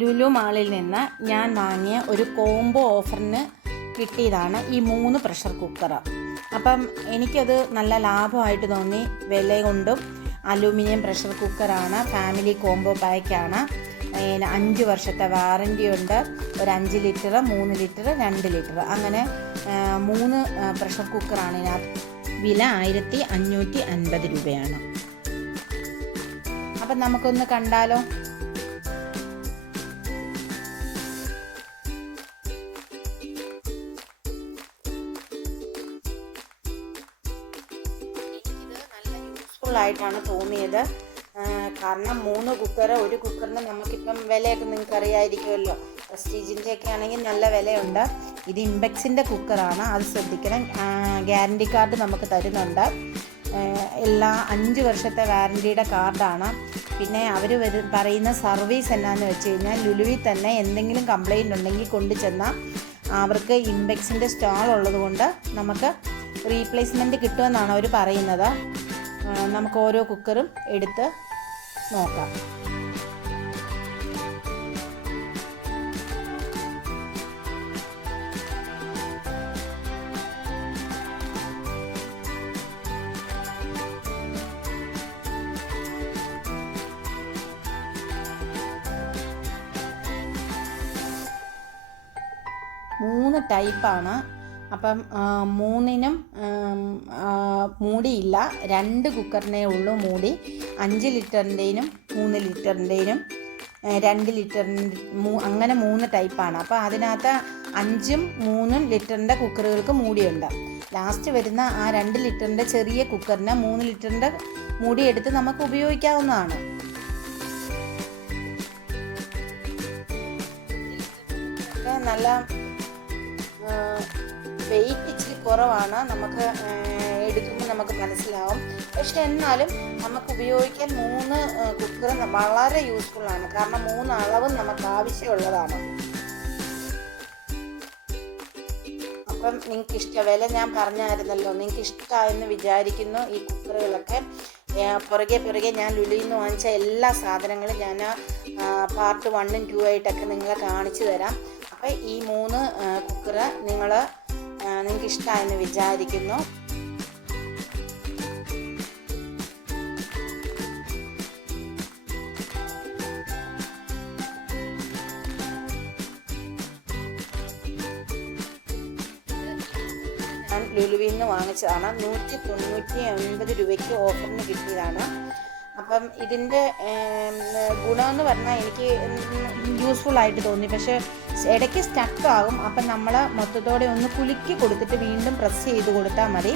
ലുലു മാളിൽ നിന്ന് ഞാൻ വാങ്ങിയ ഒരു കോംബോ ഓഫറിന് കിട്ടിയതാണ് ഈ 3 പ്രഷർ കുക്കർ. അപ്പം എനിക്കത് നല്ല ലാഭമായിട്ട് തോന്നി. വില കൊണ്ടും അലൂമിനിയം പ്രഷർ കുക്കറാണ്, ഫാമിലി കോംബോ പാക്കാണ്, 5 വർഷത്തെ വാറൻറ്റി ഉണ്ട്. ഒരു 5 ലിറ്റർ, 3 ലിറ്റർ, 2 ലിറ്റർ, അങ്ങനെ 3 പ്രഷർ കുക്കറാണ്. ഇതിനകത്ത് വില 1550 രൂപയാണ്. അപ്പം നമുക്കൊന്ന് കണ്ടാലോ? ആയിട്ടാണ് തോന്നിയത്. കാരണം 3 കുക്കർ, ഒരു കുക്കറിന് നമുക്കിപ്പം വിലയൊക്കെ നിങ്ങൾക്ക് അറിയാമായിരിക്കുമല്ലോ. പ്രസ്റ്റീജിൻ്റെ ഒക്കെ ആണെങ്കിൽ നല്ല വിലയുണ്ട്. ഇത് ഇംപെക്സിൻ്റെ കുക്കറാണ്, അത് ശ്രദ്ധിക്കണം. ഗ്യാരണ്ടി കാർഡ് നമുക്ക് തരുന്നുണ്ട്. എല്ലാ 5 വർഷത്തെ വാറൻറ്റിയുടെ കാർഡാണ്. പിന്നെ അവർ പറയുന്ന സർവീസ് എന്നാന്ന് വെച്ച് കഴിഞ്ഞാൽ, ലുലുവിൽ തന്നെ എന്തെങ്കിലും കംപ്ലയിൻ്റ് ഉണ്ടെങ്കിൽ കൊണ്ടു ചെന്നാൽ അവർക്ക് ഇംപെക്സിൻ്റെ സ്റ്റാൾ ഉള്ളത് കൊണ്ട് നമുക്ക് റീപ്ലേസ്മെൻറ്റ് കിട്ടുമെന്നാണ് അവർ പറയുന്നത്. നമുക്ക് ഓരോ കുക്കറും എടുത്ത് നോക്കാം. മൂന്ന് ടൈപ്പാണ്. അപ്പം 3നും മൂടിയില്ല. 2 കുക്കറിനേ ഉള്ളൂ മൂടി. 5 ലിറ്ററിൻ്റെനും 3 ലിറ്ററിൻ്റെനും 2 ലിറ്ററിൻ്റെ അങ്ങനെ 3 ടൈപ്പാണ്. അപ്പോൾ അതിനകത്ത് 5ഉം 3ഉം ലിറ്ററിൻ്റെ കുക്കറുകൾക്ക് മൂടിയുണ്ട്. ലാസ്റ്റ് വരുന്ന ആ 2 ലിറ്ററിൻ്റെ ചെറിയ കുക്കറിന് 3 ലിറ്ററിൻ്റെ മൂടി എടുത്ത് നമുക്ക് ഉപയോഗിക്കാവുന്നതാണ്. നല്ല വെയിറ്റ് ഇച്ചിരി കുറവാണ്, നമുക്ക് എടുക്കുമ്പോൾ നമുക്ക് മനസ്സിലാവും. പക്ഷെ എന്നാലും നമുക്ക് ഉപയോഗിക്കാൻ 3 കുക്കർ വളരെ യൂസ്ഫുള്ളാണ്. കാരണം 3 അളവും നമുക്ക് ആവശ്യമുള്ളതാണ്. അപ്പം നിങ്ങൾക്ക് വില ഞാൻ പറഞ്ഞായിരുന്നല്ലോ, നിങ്ങൾക്ക് ഇഷ്ടമായെന്ന് വിചാരിക്കുന്നു. ഈ കുക്കറുകളൊക്കെ പുറകെ ഞാൻ ലുലുവിൽ നിന്ന് വാങ്ങിച്ച എല്ലാ സാധനങ്ങളും ഞാൻ പാർട്ട് 1ഉം 2 ആയിട്ടൊക്കെ നിങ്ങളെ കാണിച്ചു തരാം. അപ്പോൾ ഈ 3 കുക്കർ നിങ്ങൾക്ക് ഇഷ്ടമായെന്ന് വിചാരിക്കുന്നു. ഞാൻ ലുലുവിൽ നിന്ന് വാങ്ങിച്ചതാണ്. 199 രൂപയ്ക്ക് ഓഫറിന് കിട്ടിയതാണ്. അപ്പം ഇതിൻ്റെ ഗുണമെന്ന് പറഞ്ഞാൽ എനിക്ക് യൂസ്ഫുള്ളായിട്ട് തോന്നി. പക്ഷേ ഇടയ്ക്ക് സ്റ്റക്കാകും. അപ്പം നമ്മൾ മൊത്തത്തോടെ ഒന്ന് കുലുക്കി കൊടുത്തിട്ട് വീണ്ടും പ്രസ് ചെയ്ത് കൊടുത്താൽ മതി.